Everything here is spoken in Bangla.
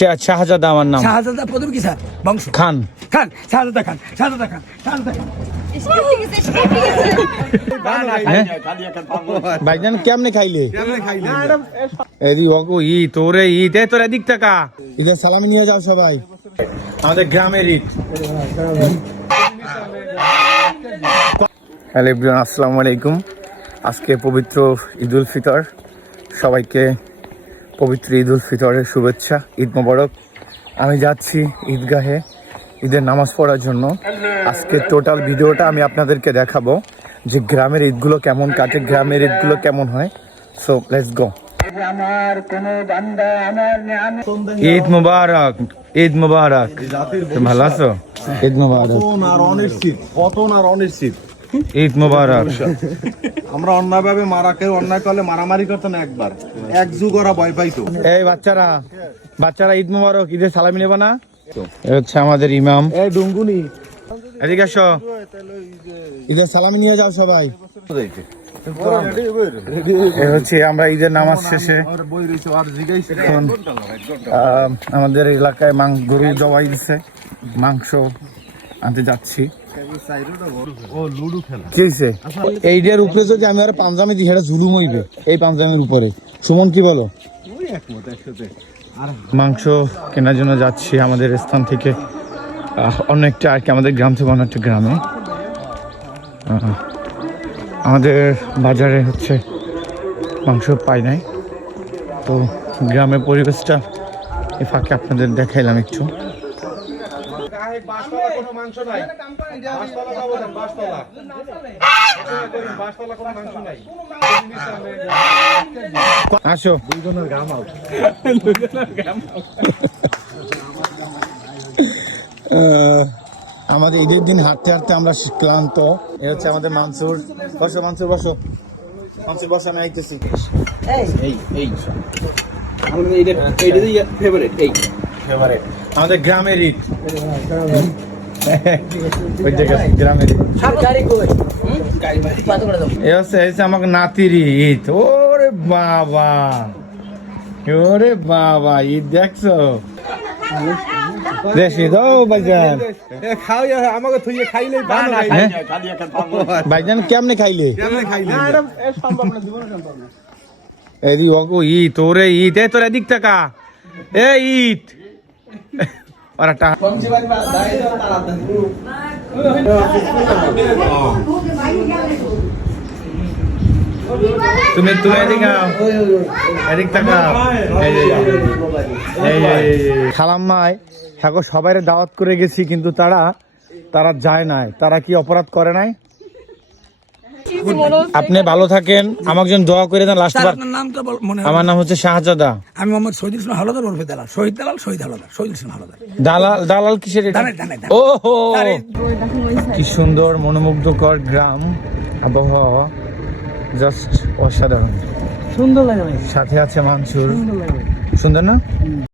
শাহ- শাহজাদা আমার নাম। শাহজাদা প্রথম কি স্যার? বংশ। খান। খান শাহজাদা খান শাহজাদা খান শাহজাদা খান? ভাইজান কেমনে খাইলে? এদি ওগো ই তোরে ঈদ এ তোর এদিক টাকা সালামি নিয়ে যাও সবাই। আমাদের গ্রামের ঈদ। হ্যালো এভরিওয়ান আসসালামু আলাইকুম। আজকে পবিত্র ঈদ উল ফিতর। সবাইকে পবিত্র ঈদ উল ফিতরের শুভেচ্ছা ঈদ মোবারক। আমি যাচ্ছি ঈদগাহে ঈদের নামাজ পড়ার জন্য। আজকে টোটাল ভিডিওটা আমি আপনাদেরকে দেখাবো যে গ্রামের ঈদগুলো কেমন কাটে গ্রামের ঈদগুলো কেমন হয়। So let's go Eid Mubarak Eid Mubarak. ভালো আছো? ঈদ মুবারক। ঈদ মুবারক। আমরা অন্যায়ভাবে মারা কেউ অন্যায় করলে মারামারি করতো না একবার। এক যুগ ওরা ভয় পাইতো এই বাচ্চারা বাচ্চারা ঈদ মুবারক ঈদের সালামি নেবা না? হচ্ছে আমাদের ইমাম। এই ডুঙ্গুনি। এদিকে আসো ঈদের সালামি নিয়ে যাও সবাই। হচ্ছে আমরা ঈদের নামাজ শেষে। এখন আমাদের এলাকায় মাং গরু জবাই দিছে মাংস আনতে যাচ্ছি। এইটার উপরে যদি আমি আর পাঞ্জামি দিই সেটা জুলুম হইবে এই পাঞ্জামির উপরে। সুমন কি বলো? মাংস কেনার জন্য যাচ্ছি আমাদের স্থান থেকে আহ, অনেকটা আর কি আমাদের গ্রাম থেকে অনেকটা গ্রামে। আমাদের বাজারে হচ্ছে মাংস পাই নাই। তো গ্রামের পরিবেশটা এই ফাঁকে আপনাদের দেখাইলাম একটু। বাসতলা কোনো মাংস নাই। বাসতলা যাব না বাসতলা বাসতলা কোনো মাংস নাই। আসো। আহ, আমাদের ঈদের দিন হাঁটতে হাঁটতে আমরা ক্লান্ত। এ হচ্ছে আমাদের মানসুর। বসো মানসুর বসো। মানসুর বসো আমি আইতেছি। ঈদ ওই জায়গায় গ্রামের ঈদ হচ্ছে এই হচ্ছে আমাকে নাতির ঈদ। ওরে বাবা। ওরে বাবা ঈদ দেখছ? দেশি ভাইজান। খাও আমাকে তুই খাইলেই হ্যাঁ? ভাইজান কেমনে খাইলে? খাইলে? এদি ওগো ঈদ ওরে ঈদ। এ তোর এদিক টাকা এ ঈদ। তুমি তুমি এদিক এদিক। খালাম্মায় হ্যাঁ সবাই দাওয়াত করে গেছি, কিন্তু তারা তারা যায় নাই। তারা কি অপরাধ করে নাই? আপনি ভালো থাকেন। আমাকে যেন দোয়া করে দেন লাস্ট বার। নামটা বল- মনে আমার নাম হচ্ছে শাহজাদা। আমি মোহাম্মদ শহীদ ইসলাম হালদার ওরফে দালাল। শহীদ দালাল শহীদ হালদার শহীদ ইসলাম হালদার। দালাল দালাল কিসের এটা। ও হো কি সুন্দর মনোমুগ্ধকর গ্রাম আবহাওয়া জাস্ট অসাধারণ। সুন্দর লাগে সাথে আছে মানসুর। সুন্দর না?